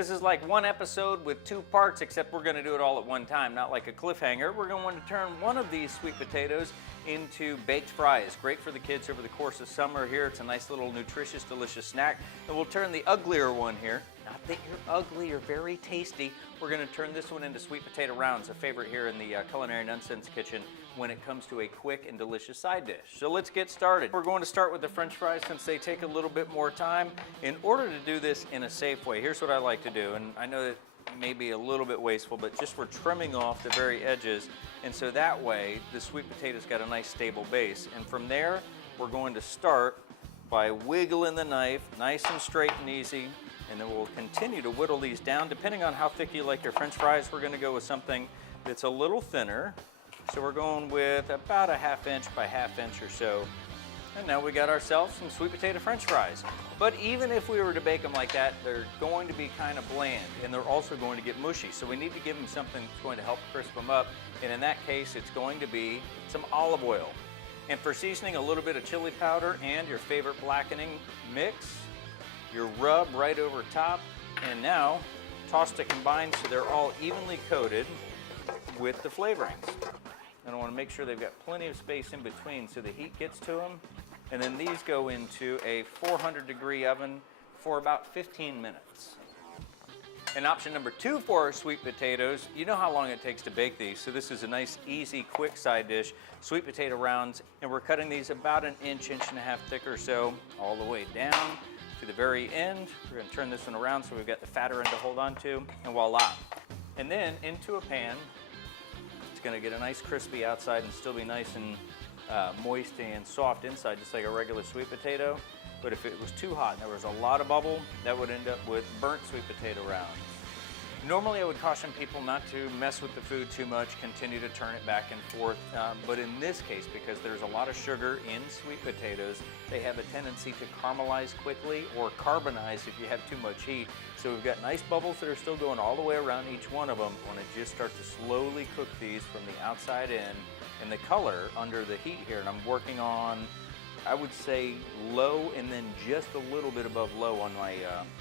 This is like one episode with 2 parts, except we're gonna do it all at one time, not like a cliffhanger. We're going to turn one of these sweet potatoes into baked fries. Great for the kids over the course of summer here. It's a nice little nutritious, delicious snack. And we'll turn the uglier one here. Not that you're ugly, you're very tasty. We're gonna turn this one into sweet potato rounds, a favorite here in the Culinary Nunnsense kitchen when it comes to a quick and delicious side dish. So let's get started. We're going to start with the French fries since they take a little bit more time. In order to do this in a safe way, here's what I like to do, and I know that may be a little bit wasteful, but just we're trimming off the very edges, and so that way the sweet potato's got a nice stable base. And from there, we're going to start by wiggling the knife nice and straight and easy, and then we'll continue to whittle these down. Depending on how thick you like your French fries, we're gonna go with something that's a little thinner. So we're going with about a 1/2 inch by 1/2 inch or so. And now we got ourselves some sweet potato French fries. But even if we were to bake them like that, they're going to be kind of bland, and they're also going to get mushy. So we need to give them something that's going to help crisp them up. And in that case, it's going to be some olive oil. And for seasoning, a little bit of chili powder and your favorite blackening mix. Your rub right over top. And now, toss to combine so they're all evenly coated with the flavorings. And I want to make sure they've got plenty of space in between so the heat gets to them. And then these go into a 400-degree oven for about 15 minutes. And option number 2 for our sweet potatoes, you know how long it takes to bake these, so this is a nice, easy, quick side dish, sweet potato rounds, and we're cutting these about an inch, inch and a half thick or so, all the way down to the very end. We're gonna turn this one around so we've got the fatter end to hold on to, and voila. And then into a pan. It's gonna get a nice crispy outside and still be nice and moist and soft inside, just like a regular sweet potato. But if it was too hot and there was a lot of bubble, that would end up with burnt sweet potato rounds. Normally I would caution people not to mess with the food too much, continue to turn it back and forth. But in this case, because there's a lot of sugar in sweet potatoes, they have a tendency to caramelize quickly or carbonize if you have too much heat. So we've got nice bubbles that are still going all the way around each one of them. I want to just start to slowly cook these from the outside in. And the color under the heat here, and I'm working on, I would say low and then just a little bit above low on my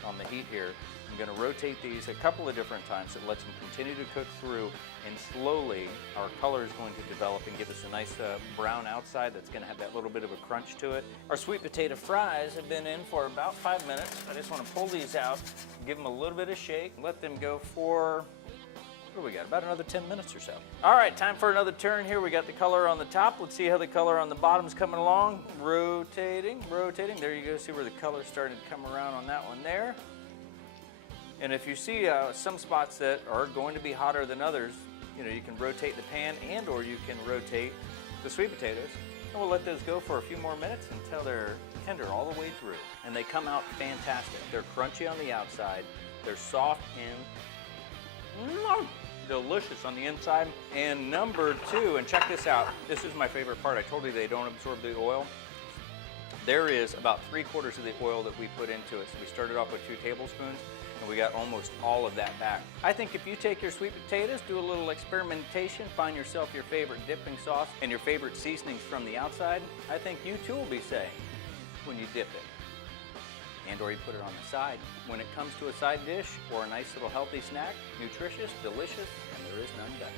on the heat here. I'm going to rotate these a couple of different times. It lets them continue to cook through, and slowly our color is going to develop and give us a nice brown outside that's going to have that little bit of a crunch to it. Our sweet potato fries have been in for about 5 minutes. I just want to pull these out, give them a little bit of shake, let them go for, what do we got, about another 10 minutes or so. All right, time for another turn here. We got the color on the top. Let's see how the color on the bottom's coming along. Rotating, rotating. There you go. See where the color started to come around on that one there. And if you see some spots that are going to be hotter than others, you know, you can rotate the pan and or you can rotate the sweet potatoes. And we'll let those go for a few more minutes until they're tender all the way through. And they come out fantastic. They're crunchy on the outside. They're soft and delicious on the inside. And number 2, and check this out. This is my favorite part. I told you they don't absorb the oil. There is about 3/4 of the oil that we put into it. So we started off with 2 tablespoons. And we got almost all of that back. I think if you take your sweet potatoes, do a little experimentation, find yourself your favorite dipping sauce and your favorite seasonings from the outside, I think you too will be saying when you dip it. And or you put it on the side. When it comes to a side dish or a nice little healthy snack, nutritious, delicious, and there is none better.